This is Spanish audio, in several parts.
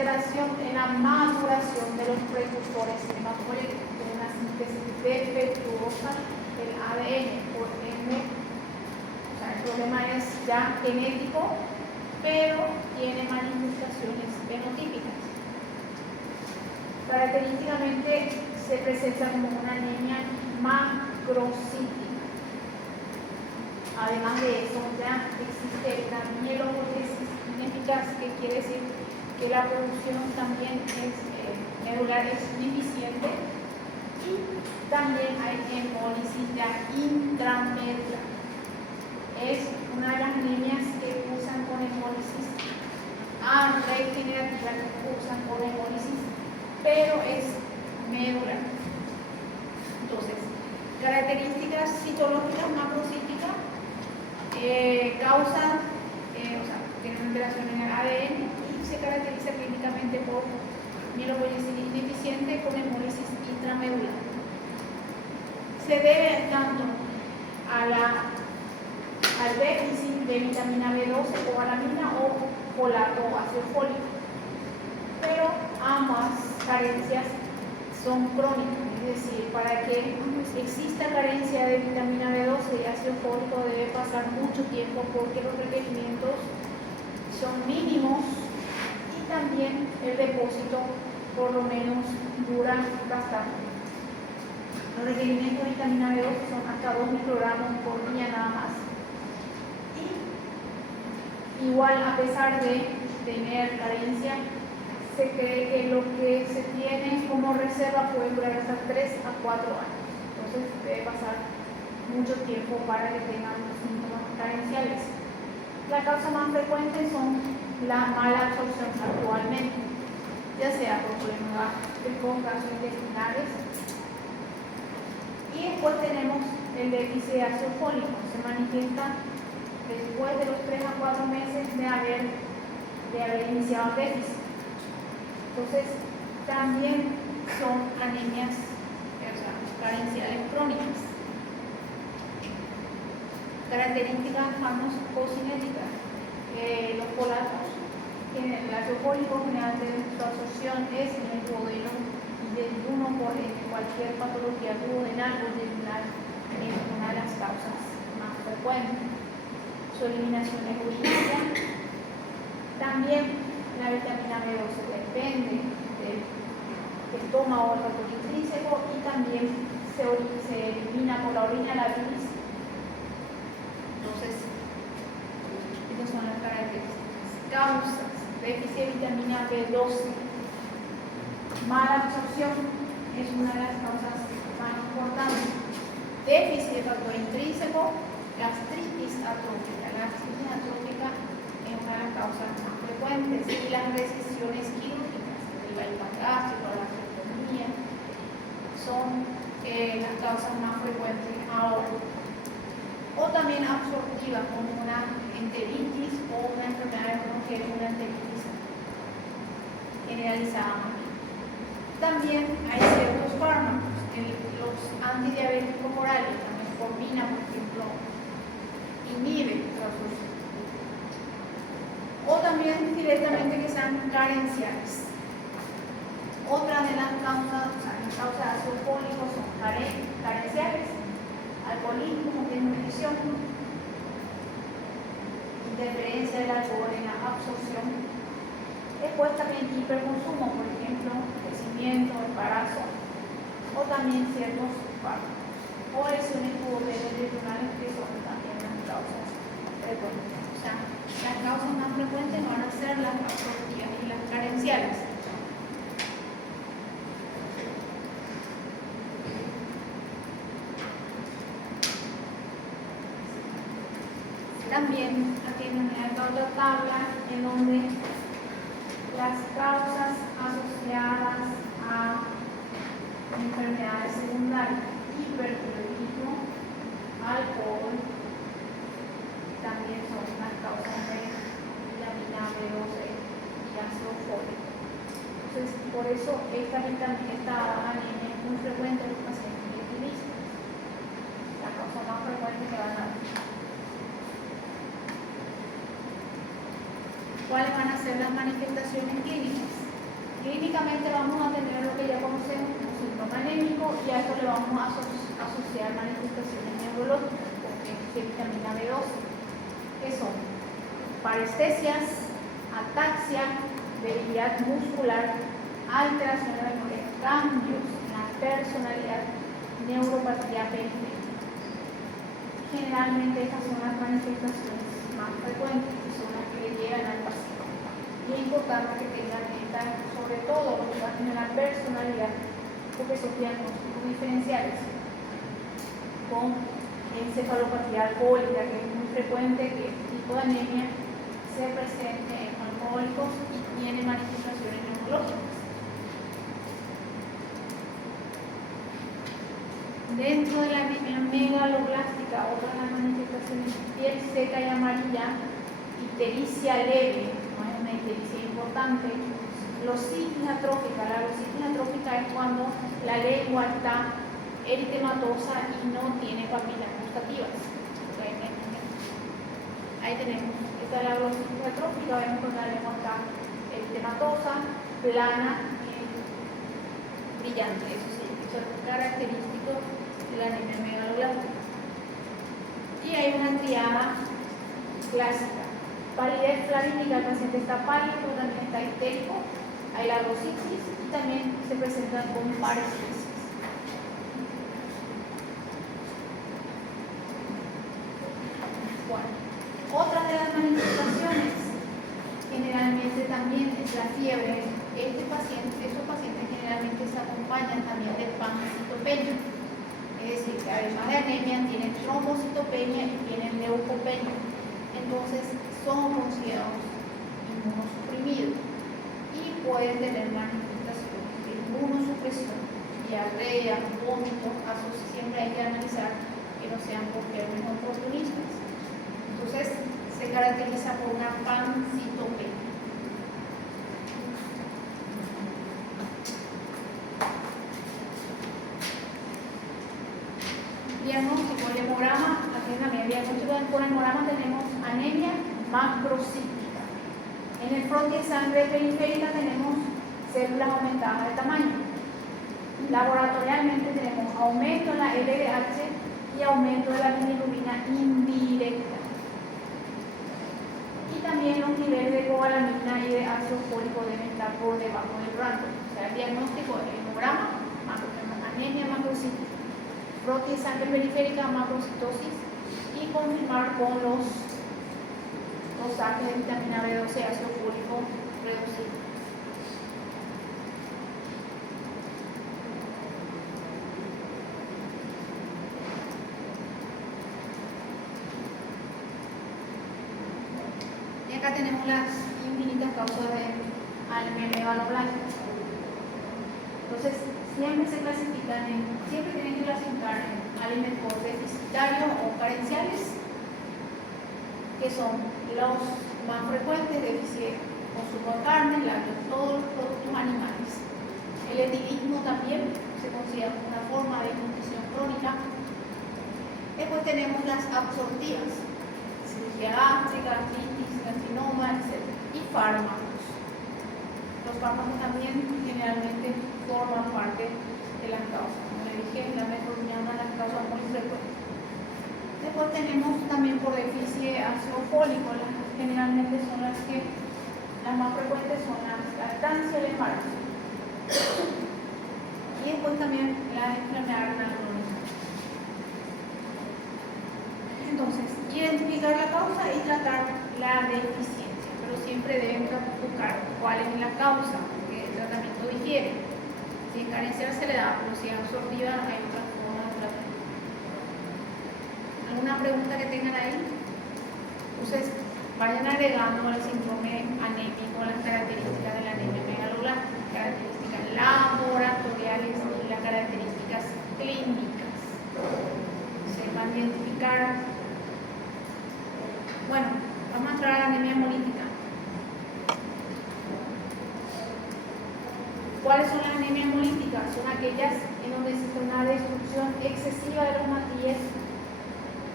alteración en la maduración de los precursores hematopoyéticos, de una síntesis defectuosa del ADN por ende. O sea, el problema es ya genético, pero tiene manifestaciones fenotípicas. Característicamente se presenta como una anemia macrocítica. Además de eso, ya existe una mielopoiesis ineficaz, que quiere decir que la producción también es medular es deficiente, y también hay hemólisis ya intramedular. Es una de las anemias que usan con hemólisis regenerativa, que usan con hemólisis, pero es medular. Entonces, características citológicas macrocíticas, causa, tiene una alteración en el ADN y se caracteriza clínicamente por mielopoiesis ineficiente con hemólisis intramedular. Se debe tanto al déficit de vitamina B12 o alanina o folato o ácido fólico, pero ambas carencias son crónicas, es decir, para que exista carencia de vitamina B12 y ácido fólico debe pasar mucho tiempo, porque los requerimientos son mínimos y también el depósito por lo menos dura bastante. Los requerimientos de vitamina B12 son hasta 2 microgramos por día nada más. Y igual, a pesar de tener carencia, se cree que lo que se tiene como reserva puede durar hasta 3 a 4 años. Entonces debe pasar mucho tiempo para que tengan los síntomas carenciales. La causa más frecuente son la mala absorción actualmente, ya sea por problemas gastrointestinales. Y después tenemos el déficit de ácido fólico. Se manifiesta después de los 3 a 4 meses de haber iniciado el déficit. Entonces, también son anemias, carenciales crónicas. Características farmacocinéticas. Los folatos, el ácido fólico generalmente su absorción es en el duodeno y del 1 por N. Cualquier patología duodenal o duodenal es una de las causas más frecuentes. Su eliminación es urinaria. También la vitamina B12 depende del estómago o el factor intrínseco, y también se elimina por la orina la bilis. Entonces, estas son las características. Causas: déficit de vitamina B12. Mala absorción es una de las causas más importantes. Déficit de factor intrínseco, gastritis atrófica. La gastritis atrófica es una de las causas más frecuentes, y las recesiones quirúrgicas, el bypass gástrico, la gastrectomía, son las causas más frecuentes ahora. O también absortiva, como una enteritis o una enfermedad que es una enteritis generalizada. También hay ciertos fármacos, los antidiabéticos orales, la metformina, por ejemplo, inhibe la absorción. O también directamente que sean carenciales. Otra de las causas, las causas de ácido fólico son carenciales: alcoholismo, desnutrición, interferencia del alcohol en la absorción. Después también hiperconsumo, por ejemplo, crecimiento, embarazo, o también ciertos fármacos, o lesiones duodenales, que son también las causas frecuentes. O sea, las causas más frecuentes van a ser las absortivas y las carenciales. También aquí tenemos otra tabla en donde las causas asociadas a enfermedades secundarias: hipertiroidismo, alcohol, también son las causas de vitamina B12 y ácido fólico. Entonces, por eso esta anemia es muy frecuente en los pacientes etilistas. La causa más frecuente que van a ver. ¿Cuáles van a ser las manifestaciones clínicas? Clínicamente vamos a tener lo que ya conocemos como síndrome anémico y a esto le vamos a asociar manifestaciones neurológicas con déficit de vitamina B12, que son parestesias, ataxia, debilidad muscular, alteración de la memoria, cambios en la personalidad, neuropatía periférica. Generalmente estas son las manifestaciones más frecuentes y son las que le llegan al paciente. Y es importante que tengan sobre todo los cambios en la personalidad, porque son diagnósticos diferenciales con encefalopatía alcohólica, que es muy frecuente que este tipo de anemia se presente en alcohólicos y tiene manifestaciones neurológicas. Dentro de la anemia megaloblástica, otra de las manifestaciones es piel seca y amarilla, ictericia leve, no es una ictericia importante, lositis atrófica. La lositis atrófica es cuando la lengua está eritematosa y no tiene papilas gustativas. Ahí tenemos, esta es la lositis atrófica, vemos que la lengua está eritematosa, plana, brillante. Eso es característico de la anemia megaloblástica. Y hay una triada clásica: palidez flavítica, el paciente está pálido, pero también está histérico, hay la lositis y también se presentan con parestesias. Bueno, otra de las manifestaciones generalmente también es la fiebre. Estos pacientes generalmente se acompañan también de pancitopenia, es decir, que además de anemia tienen trombocitopenia y tienen leucopenia. Entonces son considerados inmunosuprimidos y pueden tener manifestaciones de inmunosupresión, diarrea, vómito. Siempre hay que analizar que no sean por gérmenes oportunistas. Entonces se caracteriza por una pancitopenia. Diagnóstico, el hemograma, aquí en la media diagnóstico por hemograma tenemos anemia macrocíclica. En el frontis de sangre periférica tenemos células aumentadas de tamaño. Laboratorialmente tenemos aumento en la LDH y aumento de la bilirrubina indirecta. Y también los niveles de cobalamina y de ácido fólico deben estar por debajo del rango. O sea, el diagnóstico es hemograma, anemia macrocíclica, frontis de sangre periférica, macrocitosis, y confirmar con los dosajes de vitamina B12 y ácido fólico reducido. Y acá tenemos las infinitas causas de anemia megaloblástica. Entonces, siempre tienen que clasificar en alimentos deficitarios o carenciales, que son los más frecuentes: déficit de consumo de carne, lácteos, todos los productos animales. El etilismo también se considera como una forma de nutrición crónica. Después tenemos las absortivas: cirugía gástrica, gastritis, carcinoma, etc. Y fármacos. Los fármacos también generalmente forman parte de las causas. Como le dije, la metformina es una de las causas muy frecuentes. Después tenemos también por déficit de ácido fólico. Generalmente son las más frecuentes son la lactancia y el embarazo. Y después también la enfermedad renal crónica. Entonces, identificar la causa y tratar la deficiencia, pero siempre deben buscar cuál es la causa, porque el tratamiento difiere. Si es carencial se le da, pero si es absortiva hay otras formas de tratamiento. ¿Alguna pregunta que tengan ahí? Entonces, vayan agregando al síndrome anémico las características de la anemia megaloblástica, características laboratoriales y las características clínicas. Sepan identificar. Bueno, vamos a entrar a la anemia hemolítica. ¿Cuáles son las anemias hemolíticas? Son aquellas en donde existe una destrucción excesiva de los matíes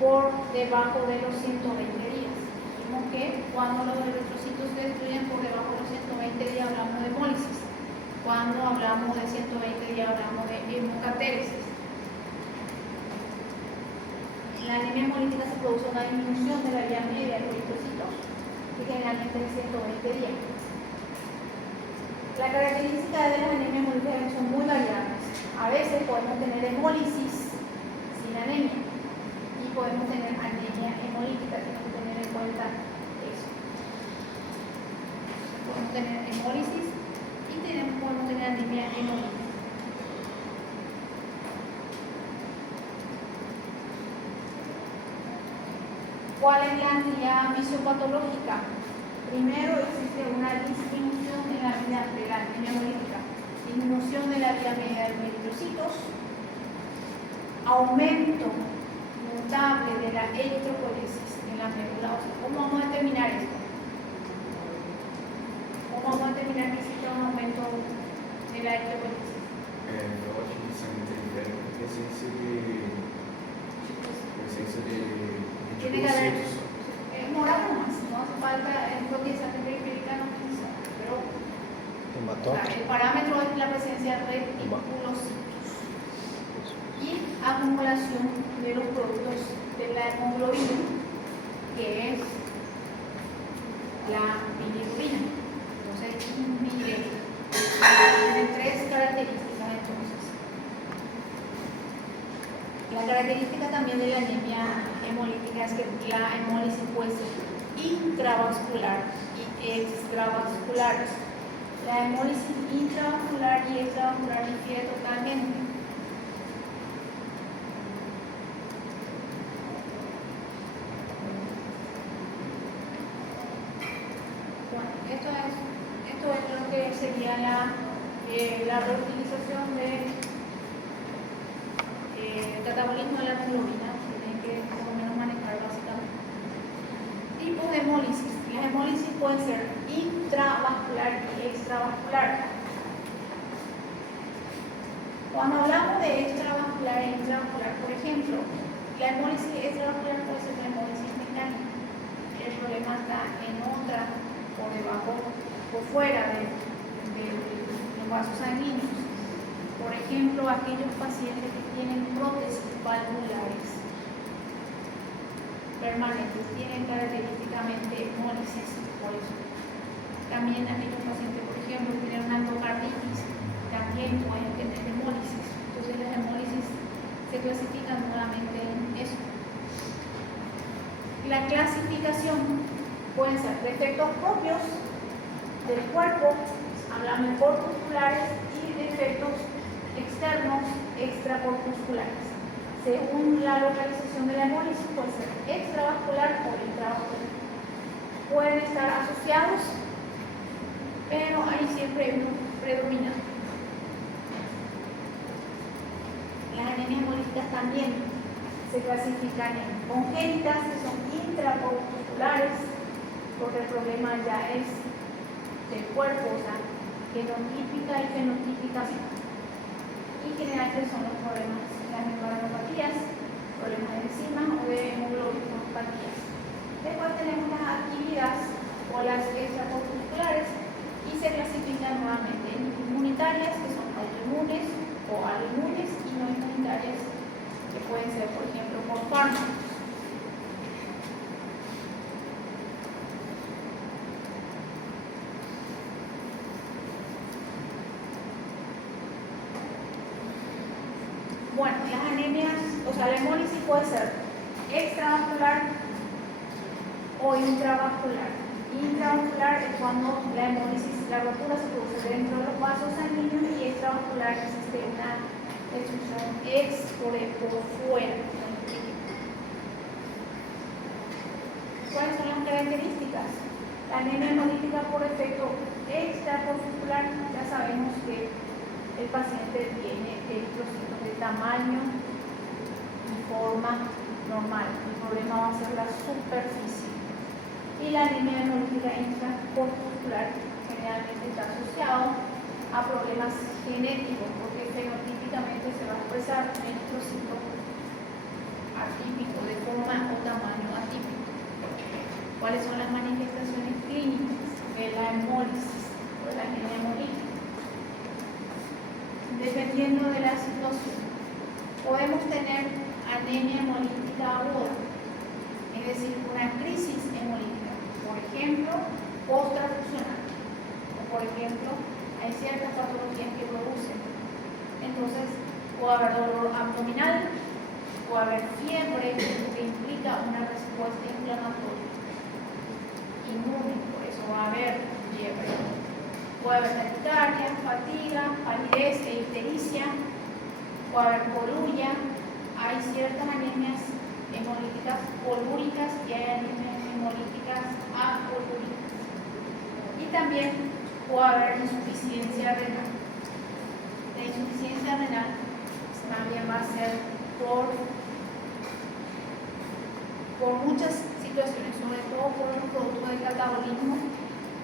por debajo de los 120 días. Vimos que cuando los eritrocitos se destruyen por debajo de los 120 días hablamos de hemólisis. ya hablamos de hemocatéresis. La anemia hemolítica se produce una disminución de la vía media de los eritrocitos, que generalmente es 120 días. La característica de las anemias hemolíticas son muy variables. A veces podemos tener hemólisis sin anemia y podemos tener anemia hemolítica. Tenemos que tener en cuenta eso. Podemos tener hemólisis y podemos tener anemia hemolítica. ¿Cuál es la fisiopatológica? Primero, existe una disminución en la vía de la anemia hemolítica, disminución de la vía media de los eritrocitos, aumento notable de la eritropoiesis en la médula ósea. ¿Cómo vamos a determinar esto? ¿Cómo vamos a determinar que existe un aumento de la eritropoiesis? Eu acho que sangue tem presença de Tiene que haber moral más, no hace falta proteína periférica, no precisa, pero el parámetro es la presencia de reticulocitos y acumulación de los productos de la hemoglobina, que es la bilirrubina. Entonces, bilirrubina. Tiene tres características entonces. La característica también de la anemia hemolítica es que la hemólisis puede ser intravascular y extravascular. La hemólisis intravascular y extravascular difiere totalmente. Bueno, esto es lo que sería la reutilización de catabolismo de la hemoglobina, que tienen que por lo menos manejar básicamente. Tipos de hemólisis. Las hemólisis pueden ser intravascular y extravascular. Cuando hablamos de extravascular e intravascular, por ejemplo, la hemólisis extravascular puede ser una hemólisis mecánica. El problema está en otra, por debajo, por fuera de los vasos sanguíneos. Por ejemplo, aquellos pacientes que tienen prótesis valvulares permanentes tienen característicamente hemólisis, por eso. También aquellos pacientes, por ejemplo, que tienen una endocarditis, también pueden tener hemólisis. Entonces las hemólisis se clasifican nuevamente en eso. La clasificación pueden ser defectos propios del cuerpo, hablamos de corpusculares, y defectos externos extracorpusculares. Según la localización de la hemólisis, puede ser extravascular o intravascular. Pueden estar asociados, pero hay siempre uno predominante. Las anemias hemolíticas también se clasifican en congénitas, que son intracorpusculares, porque el problema ya es del cuerpo, o sea, genotípica y fenotípica. Y generalmente son los problemas de las membranopatías, problemas de enzimas o de hemoglobinopatías. Después tenemos las actividades o las extracorpusculares y se clasifican nuevamente en inmunitarias, que son autoinmunes o autoinmunes, y no inmunitarias, que pueden ser, por ejemplo, por fármacos. Bueno, las anemias, o sea, la hemólisis puede ser extravascular o intravascular. Intravascular es cuando la hemólisis, la rotura se produce dentro de los vasos sanguíneos, y extravascular existe una expulsión por fuera. ¿Cuáles son las características? La anemia hemolítica por efecto extracorpuscular, ya sabemos que el paciente tiene eritrocitos de tamaño y forma normal. El problema va a ser la superficie. Y la anemia hemolítica intracorpuscular generalmente está asociado a problemas genéticos, porque fenotípicamente se va a expresar un eritrocito atípico, de forma o tamaño atípico. ¿Cuáles son las manifestaciones clínicas de la hemólisis o de la anemia hemolítica? dependiendo de la situación. Podemos tener anemia hemolítica aguda, es decir, una crisis hemolítica, por ejemplo, post-transfusional, o por ejemplo, hay ciertas patologías que producen. Entonces, puede haber dolor abdominal, puede haber fiebre, que implica una respuesta inflamatoria inmune, por eso va a haber fiebre. Puede haber taquicardia, fatiga, palidez e ictericia, puede haber poluria. Hay ciertas anemias hemolíticas polúricas y hay anemias hemolíticas apolúricas. Y también puede haber insuficiencia renal. La insuficiencia renal también va a ser por muchas situaciones, sobre todo por los productos de catabolismo.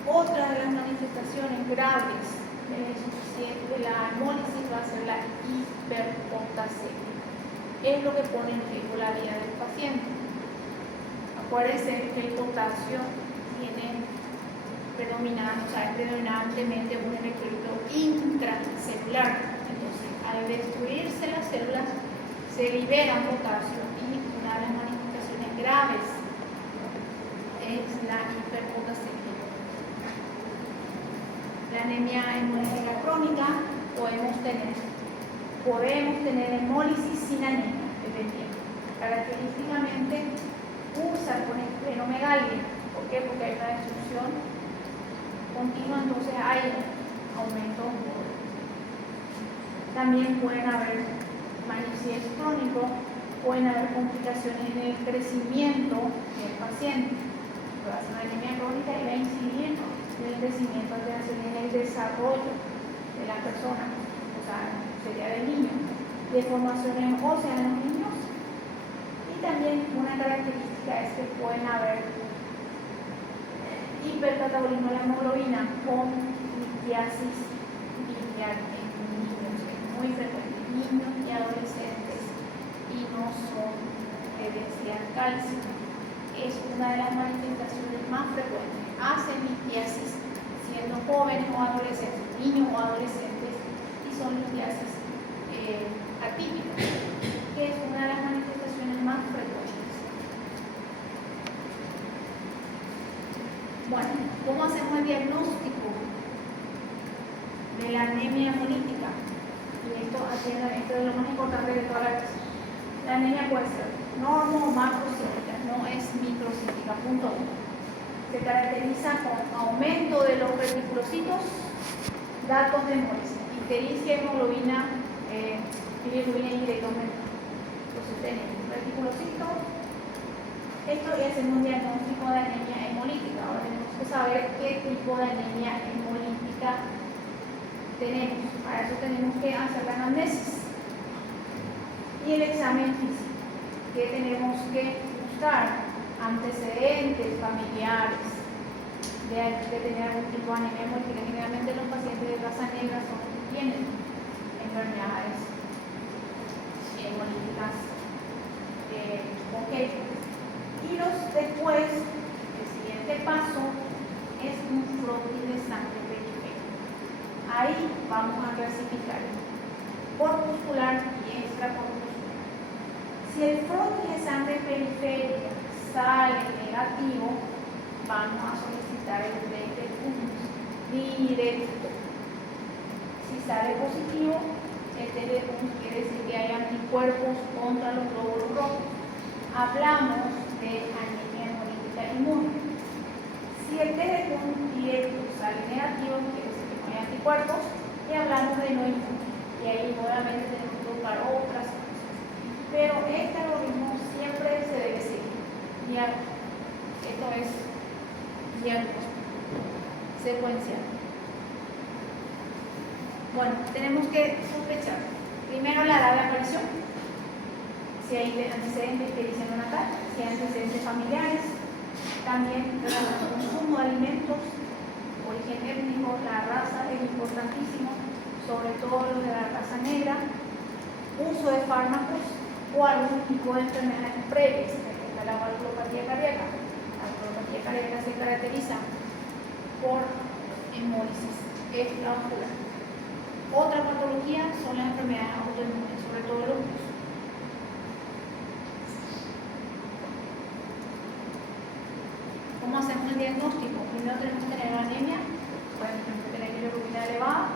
Otra de las manifestaciones graves de la hemólisis va a ser la hiperpotasemia. Es lo que pone en riesgo la vida del paciente. Acuérdense que el potasio es predominantemente un electrolito intracelular. Entonces, al destruirse las células, se libera potasio y una de las manifestaciones graves es la hiperpotasemia. La anemia hemolítica crónica podemos tener hemólisis sin anemia, dependiendo. Característicamente cursa con esplenomegalia. ¿Por qué? Porque hay una destrucción continua, entonces hay aumento. También pueden haber, si es crónico, pueden haber complicaciones en el crecimiento del paciente. Va a ser una anemia crónica y va a incidir en el crecimiento, en el desarrollo de la persona, o sea, sería del niño, deformaciones óseas en los niños. Y también una característica es que pueden haber hipercatabolismo de la hemoglobina con litiasis biliar en niños, es muy frecuente, niños y adolescentes, y no son herencia cálcica. Es una de las manifestaciones más frecuentes. Hacen litiasis siendo jóvenes o adolescentes, niños o adolescentes, y son litiasis atípicas, que es una de las manifestaciones más frecuentes. Bueno, ¿cómo hacemos el diagnóstico de la anemia hemolítica? Y esto es lo más importante de toda la clase. La anemia puede ser normo o macrocítica, no es microcítica. Punto 1. Se caracteriza con aumento de los reticulocitos, datos de hemólisis, ictericia, hemoglobina, bilirrubina y directamente. Entonces tenemos reticulocito. Esto es un diagnóstico de anemia hemolítica. Ahora tenemos que saber qué tipo de anemia hemolítica tenemos. Para eso tenemos que hacer la anamnesis y el examen físico. ¿Qué tenemos que buscar? Antecedentes familiares de tener algún tipo de anemia hemolítica. Generalmente los pacientes de raza negra son los que tienen enfermedades hemolíticas. Y después, el siguiente paso es un frotis de sangre periférica. Ahí vamos a clasificar corpuscular y extracorpuscular. Si el frotis de sangre periférica sale negativo, vamos a solicitar el test de Coombs directo. Si sale positivo, el test de Coombs quiere decir que hay anticuerpos contra los glóbulos rojos. Hablamos de anemia hemolítica inmune. Si el test de Coombs directo sale negativo, quiere decir que no hay anticuerpos, y hablamos de no inmune. Y ahí nuevamente tenemos que buscar otras cosas. Pero este algoritmo siempre se debe seguir. Esto es diagnóstico secuencial. Bueno, tenemos que sospechar primero la edad de aparición, si hay antecedentes que dicen una tal, si hay antecedentes familiares, también el consumo de alimentos, origen étnico, la raza es importantísimo, sobre todo los de la raza negra, uso de fármacos o algún tipo de enfermedades previas. La valvulopatía cardíaca. La valvulopatía cardíaca se caracteriza por hemólisis extraocular. Otra patología son las enfermedades autoinmunes, sobre todo los lupus. ¿Cómo hacemos el diagnóstico? Primero tenemos que tener anemia, pueden tener bilirrubina elevada,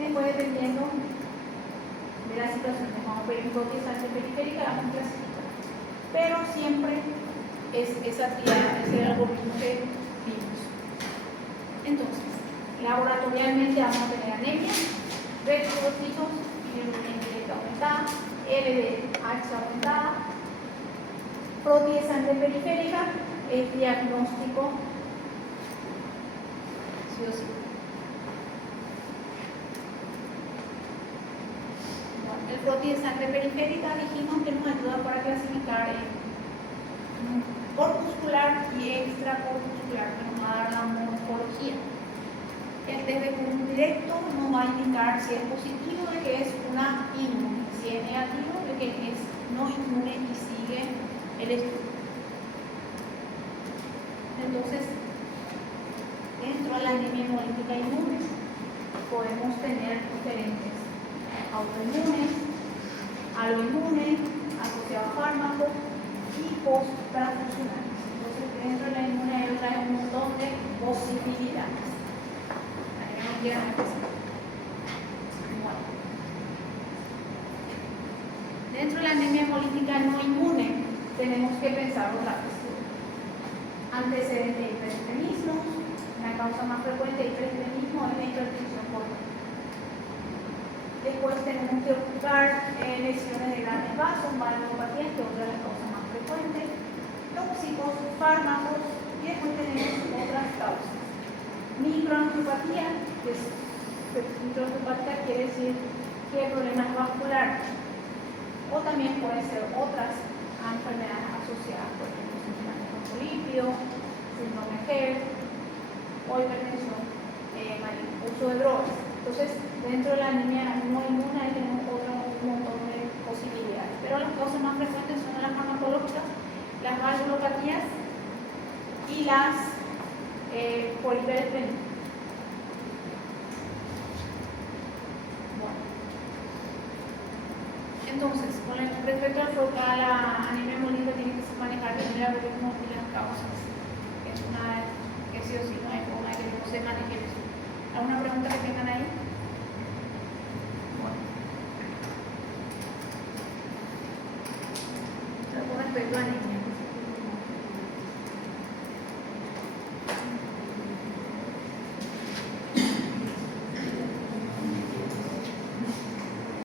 después dependiendo de la situación, vamos a pedir prótesis periférica, la vamos a clasificar. Pero siempre es esa actividad, ese algoritmo que vimos. Entonces, laboratorialmente vamos a tener anemia, retrocíticos, bilirrubina indirecta aumentada, LDH aumentada, prótesis periférica, es diagnóstico sí o sí. Bueno, el prótesis de sangre periférica dijimos que nos ayuda para clasificar corpuscular y extracorpuscular, que nos va a dar la morfología. El test de curso directo nos va a indicar si es positivo de que es una inmune, si es negativo de que es no inmune y sigue el estudio. Entonces, dentro de la anemia hemolítica inmune podemos tener diferentes autoinmunes, aloinmunes, asociados a fármacos y post-transfusionales. Entonces, dentro de la inmune hay un montón de posibilidades. Bueno. Dentro de la anemia hemolítica no inmune tenemos que pensar otra vez. Antecedentes de hipertensión, la causa más frecuente de hipertensión es la hipertensión portal. Después tenemos que buscar lesiones de grandes vasos, valvulopatía, que es otra de las causas más frecuentes, tóxicos, fármacos, y después tenemos otras causas. Microangiopatía, que es microangiopatía quiere decir que hay problemas vasculares, o también pueden ser otras enfermedades asociadas, por ejemplo, lípido, síndrome GERD o hipertensión maligna, uso de drogas. Entonces, dentro de la anemia no inmune tenemos un montón de posibilidades, pero las causas más frecuentes son las farmacológicas, las valvulopatías y las polihiperestenias. Bueno. Entonces, con respecto a la anemia hemolítica, tiene que manejar el algoritmo y las causas. Es una que sí o sí no hay forma de que no se maneje eso. ¿Alguna pregunta que tengan ahí? Bueno. Con respecto a anemia.